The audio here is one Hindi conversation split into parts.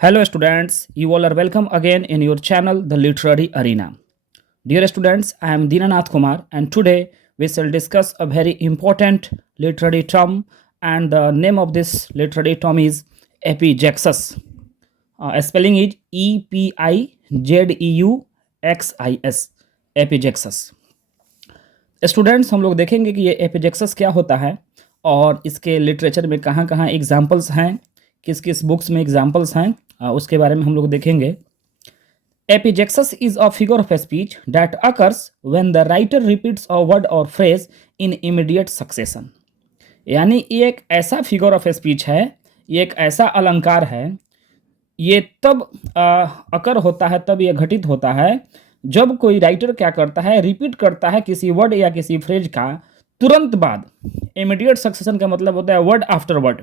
Hello, students. You all are welcome again in your channel, The Literary Arena. Dear students, I am Dinanath Kumar, and today we shall discuss a very important literary term, and the name of this literary term is epigexis. Spelling is EPIZEUXIS, epigexis. Students, हम लोग देखेंगे कि ये एपिजेक्सस क्या होता है और इसके लिटरेचर में कहाँ कहाँ एग्जाम्पल्स हैं, किस किस बुक्स में एग्जाम्पल्स हैं, उसके बारे में हम लोग देखेंगे। Epizeuxis is a figure of speech that occurs when the writer repeats a word और फ्रेज इन इमीडिएट सक्सेशन। यानी ये एक ऐसा फिगर ऑफ स्पीच है, ये एक ऐसा अलंकार है, ये तब अकर होता है, तब ये घटित होता है जब कोई राइटर क्या करता है, रिपीट करता है किसी वर्ड या किसी फ्रेज का तुरंत बाद। इमीडिएट सक्सेशन का मतलब होता है word after word.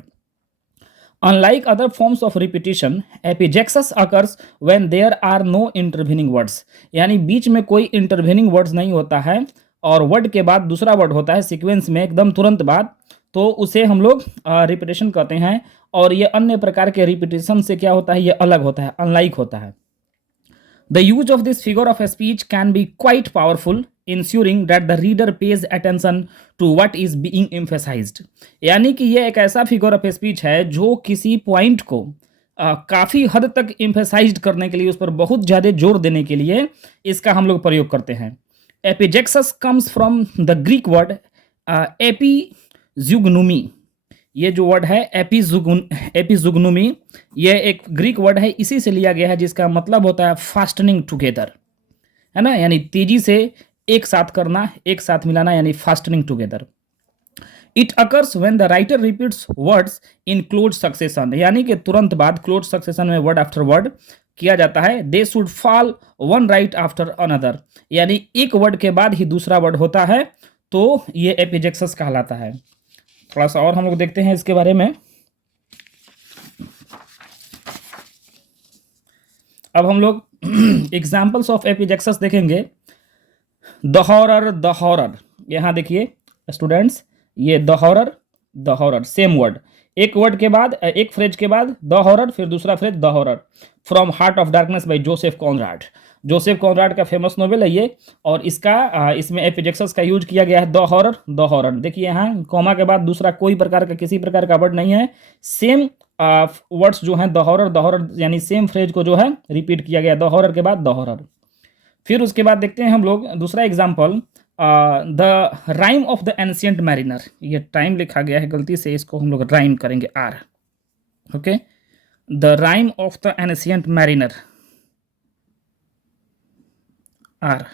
Unlike other forms of repetition, epizeuxis occurs when there are no intervening words. यानी बीच में कोई इंटरवेनिंग वर्ड्स नहीं होता है और वर्ड के बाद दूसरा वर्ड होता है सीक्वेंस में एकदम तुरंत बाद, तो उसे हम लोग रिपीटेशन कहते हैं। और ये अन्य प्रकार के रिपीटेशन से क्या होता है, ये अलग होता है, अनलाइक होता है। The use of this figure of speech can be quite powerful, ensuring that the reader pays attention to what is being emphasized. यानी कि यह एक ऐसा फिगर ऑफ स्पीच है जो किसी पॉइंट को काफ़ी हद तक एम्फेसाइज्ड करने के लिए, उस पर बहुत ज़्यादा जोर देने के लिए इसका हम लोग प्रयोग करते हैं। Epizeuxis comes from the Greek word epizeugnumi. ये जो वर्ड है एपिजुग्नुमी, ये एक ग्रीक वर्ड है, इसी से लिया गया है, जिसका मतलब होता है फास्टनिंग टुगेदर, है ना। यानी तेजी से एक साथ करना, एक साथ मिलाना, यानी fastening together. It occurs when the writer repeats words in close succession. यानी कि तुरंत बाद क्लोज सक्सेशन में वर्ड आफ्टर वर्ड किया जाता है। They should fall one right after another. यानी एक वर्ड के बाद ही दूसरा वर्ड होता है, तो ये एपिजेक्सस कहलाता है। थोड़ा सा और हम लोग देखते हैं इसके बारे में। अब हम लोग एग्जाम्पल्स ऑफ एपिजेक्सस देखेंगे। द हॉरर, यहाँ देखिए स्टूडेंट्स, ये द हॉरर सेम वर्ड, एक वर्ड के बाद, एक फ्रेज के बाद द हॉरर, फिर दूसरा phrase the horror. From heart of darkness by Joseph Conrad का फेमस नोवेल है ये, और इसका इसमें एपिजेक्सस का यूज किया गया है। द हॉरर देखिए, यहाँ कॉमा के बाद दूसरा कोई प्रकार का, किसी प्रकार का वर्ड नहीं है। सेम वर्ड्स जो हैं, द हॉरर, यानी सेम फ्रेज को जो है रिपीट किया गया, द हॉरर के बाद द हॉरर। फिर उसके बाद देखते हैं हम लोग दूसरा example, the rime of the ancient mariner. ये टाइम लिखा गया है गलती से, इसको हम लोग राइम करेंगे आर। Okay, the rime of the ancient mariner, आर।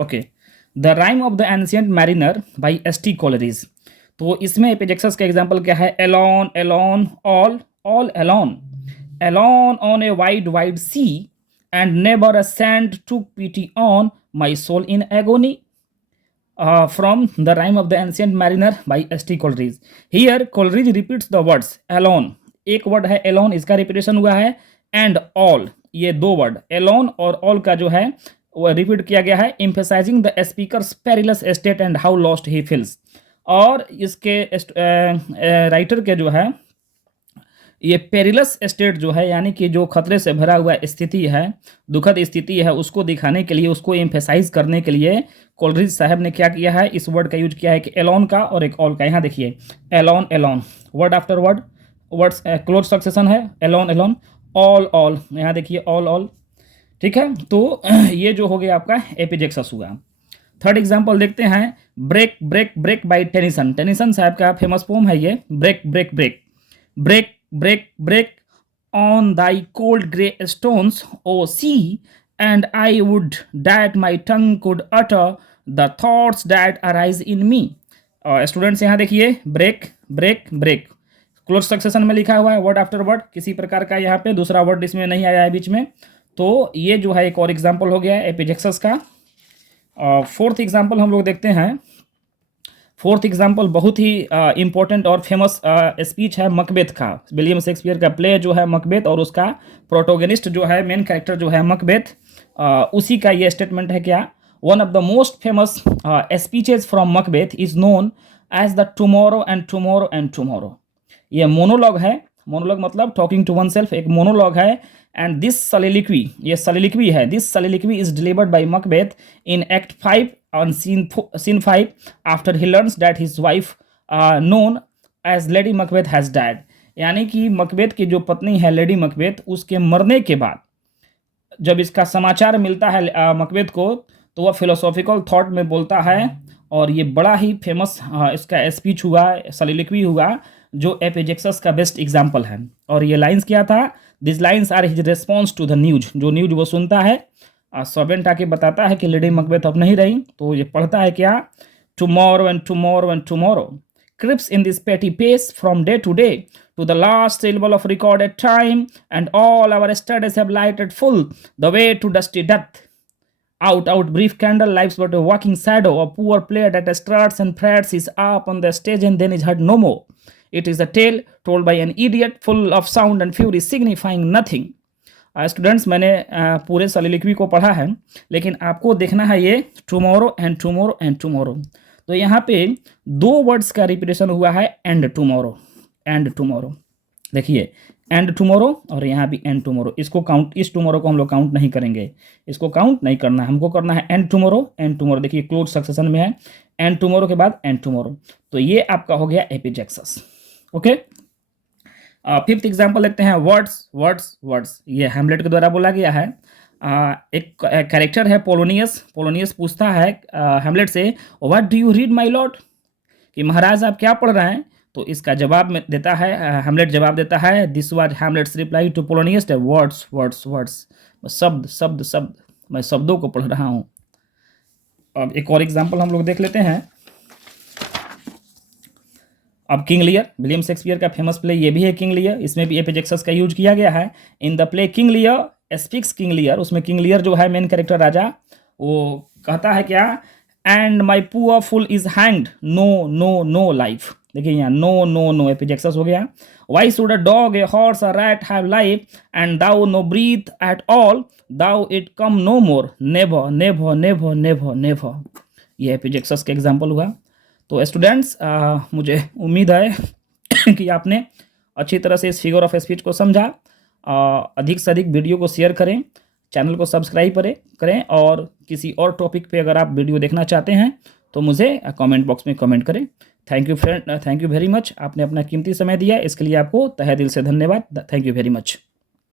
Okay, the rime of the ancient mariner by S T. Coleridge. तो इसमें एपिजेक्सस का एग्जाम्पल क्या है, alone alone all alone on a wide sea and never a sand took pity on my soul in agony. From the rhyme of the ancient mariner by S.T. Coleridge. Here Coleridge repeats the words alone, एक वर्ड है alone, इसका रिपीटेशन हुआ है, and all, ये दो वर्ड alone और all का जो है वो रिपीट किया गया है, emphasizing the speaker's perilous state and how lost he feels. और इसके राइटर के जो है ये पेरिलस स्टेट जो है, यानी कि जो खतरे से भरा हुआ स्थिति है, दुखद स्थिति है, उसको दिखाने के लिए, उसको एम्फेसाइज करने के लिए कोलरिज साहब ने क्या किया है, इस वर्ड का यूज किया है कि एलोन का और एक ऑल का। यहाँ देखिए alone word after word, words close succession है, एलोन ऑल, यहाँ देखिए ऑल। ठीक है, तो ये जो हो गया आपका एपिजेक्सस हुआ। थर्ड एग्जाम्पल देखते हैं, ब्रेक बाय टेनिसन साहब का फेमस पोम है ये, break on thy cold grey stones, O sea, and I would that my tongue could utter the thoughts that arise in me. Students यहाँ देखिए, ब्रेक क्लोज सक्सेशन में लिखा हुआ है, वर्ड आफ्टर वर्ड, किसी प्रकार का यहाँ पे दूसरा वर्ड इसमें नहीं आया है बीच में। तो ये जो है एक और एग्जाम्पल हो गया एपिजेक्सस का। फोर्थ एग्जाम्पल हम लोग देखते हैं। फोर्थ एग्जाम्पल बहुत ही इम्पोर्टेंट और फेमस स्पीच है मकबेथ का, विलियम शेक्सपियर का प्ले जो है मकबेथ, और उसका प्रोटोगनिस्ट जो है, मेन कैरेक्टर जो है मकबेथ, उसी का ये स्टेटमेंट है क्या, one of the most famous speeches from Macbeth is known as the tomorrow and tomorrow. ये मोनोलॉग है मोनोलॉग मतलब टॉकिंग टू वन सेल्फ, एक मोनोलॉग है। एंड दिस soliloquy, ये soliloquy है, this soliloquy is delivered by Macbeth in act 5 on scene 5 after he learns that his wife known as lady Macbeth has died. यानी कि मकबेथ की जो पत्नी है लेडी मकबेथ, उसके मरने के बाद जब इसका समाचार मिलता है मकबेथ को, तो वह फिलोसॉफिकल थॉट में बोलता है, और ये बड़ा ही फेमस इसका स्पीच हुआ, soliloquy हुआ, जो एपिजेक्सस का बेस्ट एग्जाम्पल है। और ये लाइन्स क्या था, this lines are his response to the news, जो न्यूज वो सुनता है, सर्वेंट आके बताता है कि लेडी मकबेथ अब नहीं रही, तो ये पढ़ता है क्या, tomorrow and tomorrow and tomorrow creeps in this petty pace from day to the last syllable of recorded time, and all our studies have lighted full the way to dusty death. Out, brief candle, life's but a walking shadow, a poor player that struts and frets is up on the stage and then is heard no more. It is a tale told by an idiot, full of sound and fury, signifying nothing. Students मैंने पूरे soliloquy को पढ़ा है, लेकिन आपको देखना है ये tomorrow and tomorrow and tomorrow. तो यहाँ पे दो वर्ड्स का रिपीटेशन हुआ है, एंड टुमारो। देखिए एंड टुमारो और यहाँ भी एंड टुमारो, इसको काउंट, इस टुमारो को हम लोग काउंट नहीं करेंगे, इसको काउंट नहीं करना है, हमको करना है एंड टुमारो। देखिए क्लोज सक्सेशन में है, एंड टुमारो के बाद एंड टुमारो, तो ये आपका हो गया एपिजेक्सस। ओके, फिफ्थ एग्जाम्पल देखते हैं, वर्ड्स। ये हैमलेट के द्वारा बोला गया है। एक कैरेक्टर है पोलोनियस पूछता है हैमलेट से, what do you read my Lord, कि महाराज आप क्या पढ़ रहे हैं। तो इसका जवाब में देता है, हैमलेट जवाब देता है, this was Hamlet's reply to Polonius, words, शब्द, मैं शब्दों को पढ़ रहा हूँ। अब एक और एग्जाम्पल हम लोग देख लेते हैं। अब किंग लियर, विलियम शेक्सपियर का फेमस प्ले, ये भी है किंग लियर, इसमें भी एपिजेक्सस का यूज किया गया है। In the play King Lear speaks King Lear, उसमें किंग लियर जो है मेन कैरेक्टर राजा, वो कहता है क्या, and my poor fool is hanged, no life. देखिए यहाँ नो एपिजेक्सस हो गया। Why should a dog, a horse, a rat have life, and thou no breath at all, thou it come no more, never. ये एपिजेक्सस का एग्जाम्पल हुआ। तो स्टूडेंट्स मुझे उम्मीद है कि आपने अच्छी तरह से इस फिगर ऑफ स्पीच को समझा। अधिक से अधिक वीडियो को शेयर करें, चैनल को सब्सक्राइब करें, और किसी और टॉपिक पे अगर आप वीडियो देखना चाहते हैं तो मुझे कमेंट बॉक्स में कमेंट करें। थैंक यू वेरी मच, आपने अपना कीमती समय दिया, इसके लिए आपको तहे दिल से धन्यवाद। Thank you very much.